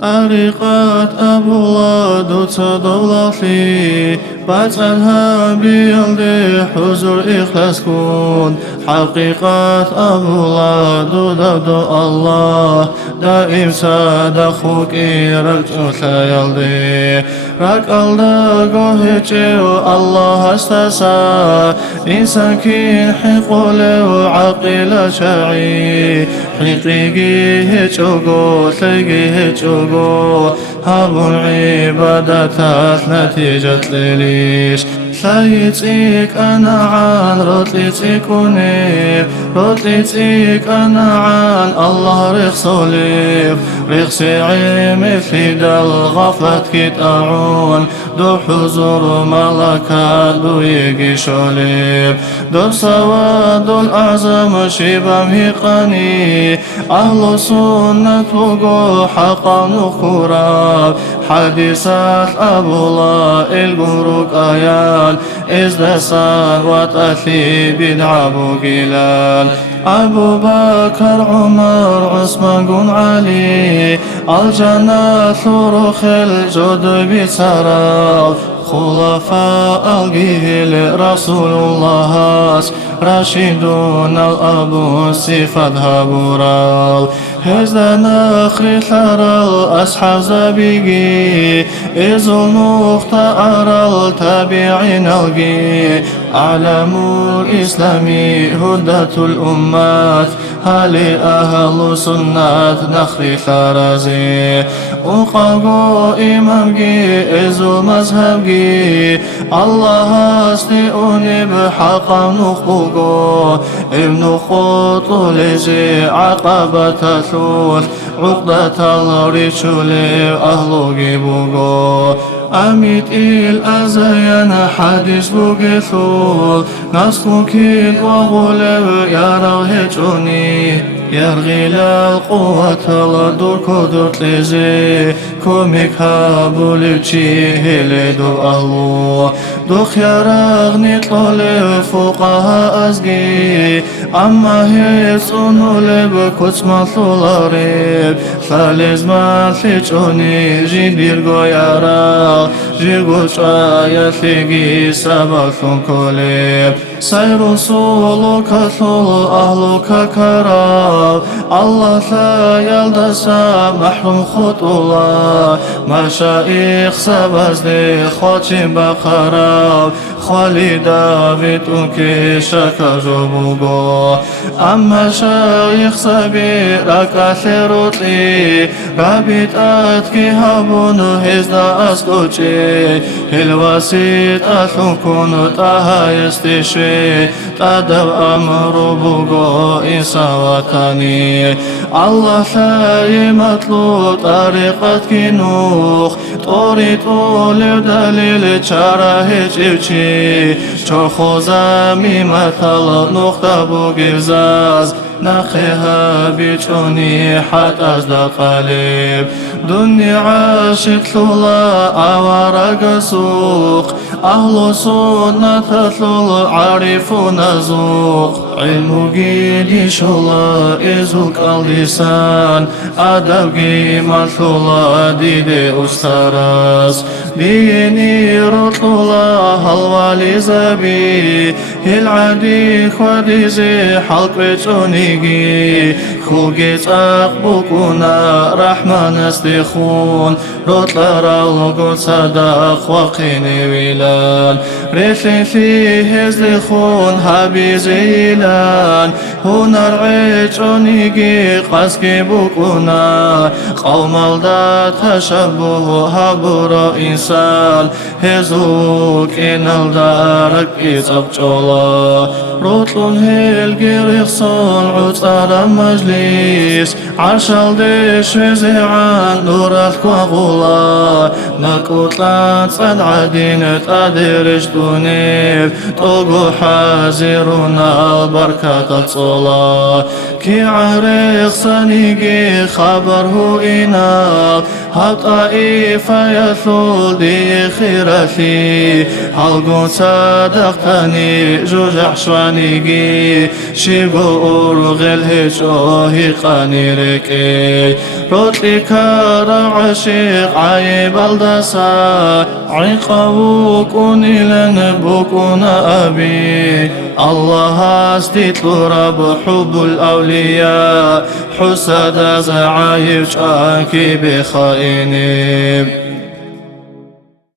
طريقة أبولا دوت دولتي باتنها بيلدي حضور إخلاص كون حقيقة أبولا دو الله دائم صدقك رجعت يلدي رك الله قهجو الله استسا إنسان كين حقول عقل شعي حقيقي هجوغو تلقي هجوغو هابو عبادة نتيجة ليش سايتيك أنا عن رتليتيك ونيف رتليتيك أنا عن الله رخصوليف رخصي مثلي دل غفلت كيت أعون دو حضور ملكات دو يجي شوليف دو سواد الأعظم شبه ميقاني أهل سنة وقو حقا نخوراب حديثات أبو الله البروك آيان إزدسان وتأثي بدعبو قلال أبو بكر عمر عثمان قن علي الجنة ثرخ الجد بسراب خلفاء الجيل رسول الله راشدون الأبو صفات هبورال هزدا نخري ثرى أصحاب زبيقي إذ المختار التابعين الجي أعلم الإسلام هدى الأمات هل أهل سنة نخري ثرزي أقاقو إمامجي إذ مذهبجي الله أستيئني بحقا نخبقو ابن خطو لزي عقبة ثلث عقدة الرجل أهل جيبوغو أميت الأزيان حديث بوغثول نسلكين وغلب يرى هجوني يرغي القوة لدور كدرت لزي كوميك هابولتشي هلدو أهلو دوخ يرغني طول فوقها أزجي أما هيسونو لب كتما ثولاريب ثالز ما ثيجوني جندير غيارا جيغو شايا ثيجي سباثون كوليب سير سولو كثول أهلو ككراب الله لا يلدسا محروم خطولا مشايخ سبزدي خوتين بخراب خالي دافيد انكي شكا جبوغو أما شايخ سبيرك أثيروتي رابط أتكي هابونو هزدا أسكوشي الوسيط أثنكونو تاها يستشي تدب أمر بوغو إنسا وطني الله لا مطلوب طريقة كنوخ طوري طول دليل چاره جيوشي چرخو زمي مثل نقطة بوغرزاز نخيها بيچوني حتى أزد قلب دني عاشق ثلا أورق سوق أهل سنة تثلل عارفون زوق علم جيد شلا إزوك اللسان أدب جيم ثلا ديد أسترس ديني رطلا هالوالي زبي العدي خديزي حلق بيچونيجي خوجيت أقبكونا رحمن استخون رطلا رالغو صدق وقيني ويلان ريثي فيه ازدخون هابي زيلان هنا رعيچونيجي قسكي بكونا قوم الدا تشبه هابورا إنسان هزوك إن الدارك إزبجولا روتلون هيلجي رخصون عطار مجلس عرشال ديش وزيعان نورات كواغولا نكوتلات صد عدينة أدرج دونيب توقو حازرونا البركة تصولا كي عريق صنيقي خبره إناب هطائفة يثول دي خيرتي حلقون صدقتني جوجح شوانيقي شيبو أرغل هجوهي قاني ركي رتكار عشق عيب الدسا عقابك لن بكون أبي الله استطرب حب الأولياء حسد زعايب شاكي بخائني